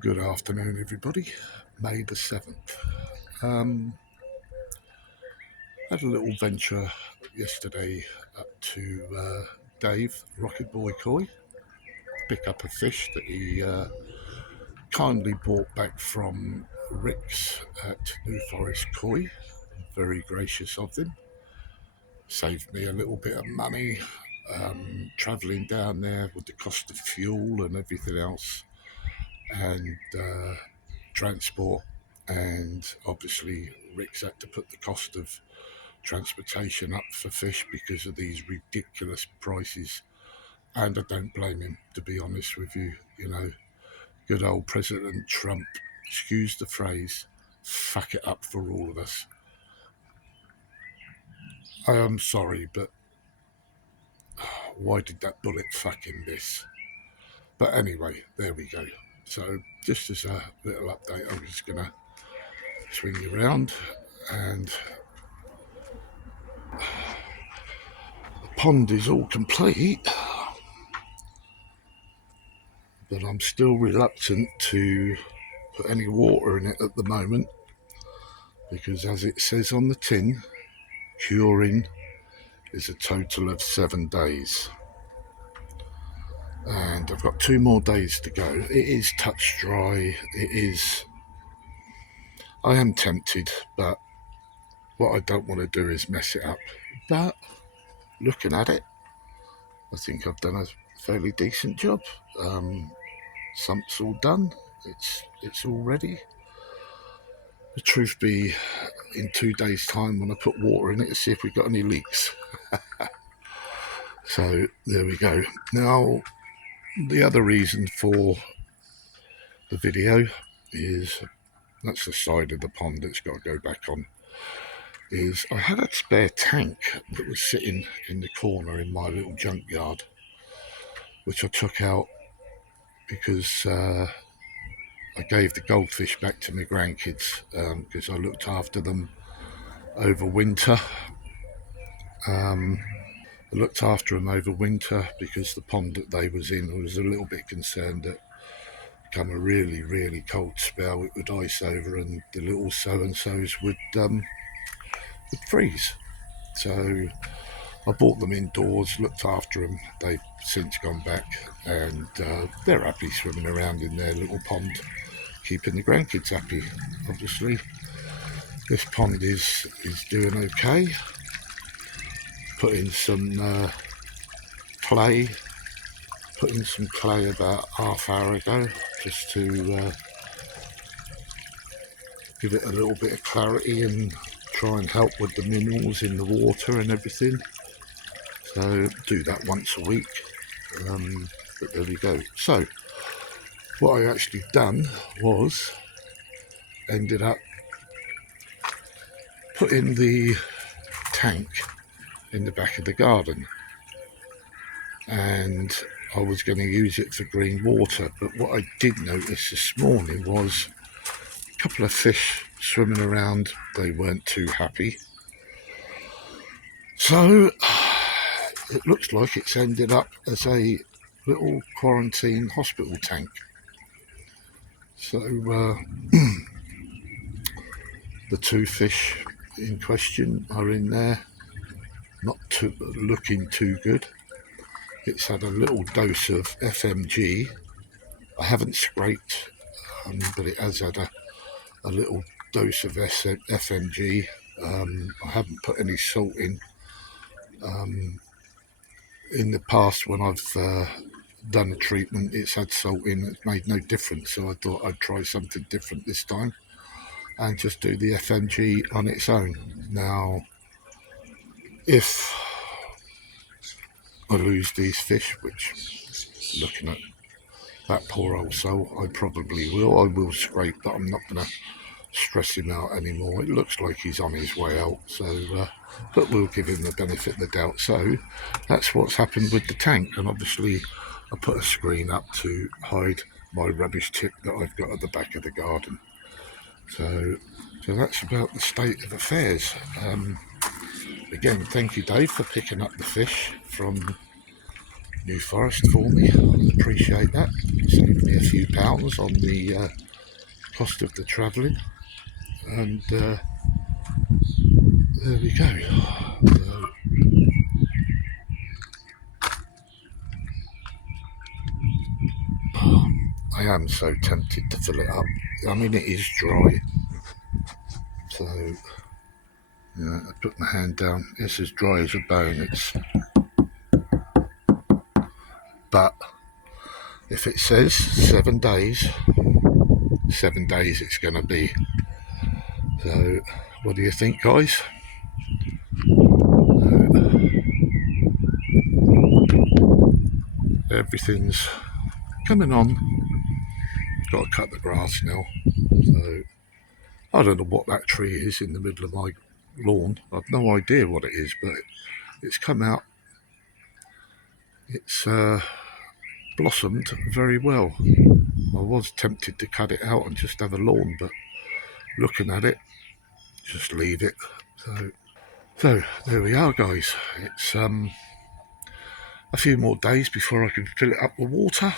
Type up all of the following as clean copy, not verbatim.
Good afternoon, everybody. May the 7th. Um, had a little venture yesterday up to Dave, Rocket Boy Koi, pick up a fish that he kindly brought back from Rick's at New Forest Koi. Very gracious of them. Saved me a little bit of money travelling down there with the cost of fuel and everything else, and transport, and obviously Rick's had to put the cost of transportation up for fish because of these ridiculous prices, and I don't blame him, to be honest with you. Good old President Trump, excuse the phrase, fuck it up for all of us. I am sorry, but why did that bullet fucking miss? But anyway, there we go. So just as a little update, I'm just gonna swing you around, and the pond is all complete, but I'm still reluctant to put any water in it at the moment because, as it says on the tin, curing is a total of 7 days, and I've got 2 more days to go. It is touch dry. I am tempted, but what I don't want to do is mess it up. But looking at it, I think I've done a fairly decent job. Sump's all done. It's all ready. The truth be, in 2 days' time, when I put water in it to see if we've got any leaks. So there we go. Now, the other reason for the video is, that's the side of the pond that's got to go back on, is I had a spare tank that was sitting in the corner in my little junkyard, which I took out because I gave the goldfish back to my grandkids because I looked after them over winter. I looked after them over winter because the pond that they was in, I was a little bit concerned that come a really, really cold spell, it would ice over and the little so-and-sos would freeze. So I brought them indoors, looked after them. They've since gone back, and they're happy swimming around in their little pond, keeping the grandkids happy. Obviously, this pond is doing okay. Put in some clay. Put in some clay about half hour ago, just to give it a little bit of clarity and try and help with the minerals in the water and everything. So do that once a week. But there we go. So what I actually done was ended up putting the tank in the back of the garden, and I was going to use it for green water. But what I did notice this morning was a couple of fish swimming around. They weren't too happy. So it looks like it's ended up as a little quarantine hospital tank. So the 2 fish in question are in there, not looking too good. It's had a little dose of FMG. I haven't scraped, but it has had a little dose of FMG. I haven't put any salt in. In the past, when I've done a treatment, it's had salt in. It's made no difference, so I thought I'd try something different this time and just do the FMG on its own. Now, if I lose these fish, which, looking at that poor old soul, I probably will. I will scrape, but I'm not going to stress him out anymore. It looks like he's on his way out, so but we'll give him the benefit of the doubt. So that's what's happened with the tank, and obviously I put a screen up to hide my rubbish tip that I've got at the back of the garden. So that's about the state of affairs. Again, thank you, Dave, for picking up the fish from New Forest for me. I appreciate that. Saving me a few pounds on the cost of the travelling. And there we go. So, I am so tempted to fill it up. I mean, it is dry. So, yeah, I put my hand down. It's as dry as a bone. But if it says 7 days, 7 days it's going to be. So, what do you think, guys? Everything's coming on. Got to cut the grass now. So, I don't know what that tree is in the middle of my lawn. I've no idea what it is, but it's come out. It's blossomed very well. I was tempted to cut it out and just have a lawn, but looking at it, just leave it. So there we are, guys. It's a few more days before I can fill it up with water.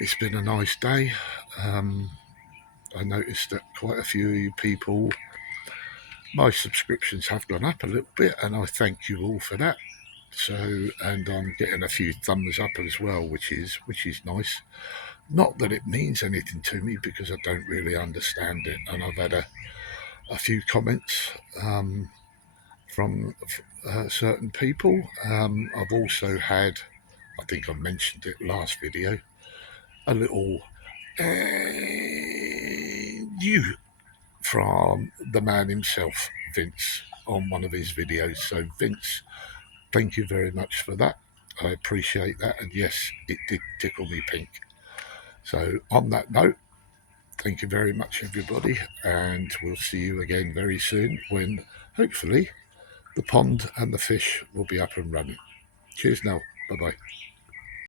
It's been a nice day. I noticed that quite a few of you people, my subscriptions have gone up a little bit, and I thank you all for that. So, and I'm getting a few thumbs up as well, which is nice. Not that it means anything to me because I don't really understand it, and I've had a few comments from certain people. I've also had, I think I mentioned it last video, a little you from the man himself, Vince, on one of his videos. So Vince, thank you very much for that. I appreciate that, and yes, it did tickle me pink. So on that note, thank you very much, everybody, and we'll see you again very soon when hopefully the pond and the fish will be up and running. Cheers now. Bye-bye.